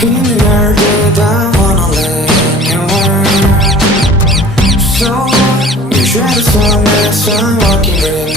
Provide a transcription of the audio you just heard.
힘이 날 다 wanna let you in. So you try to solve me, so I'm walking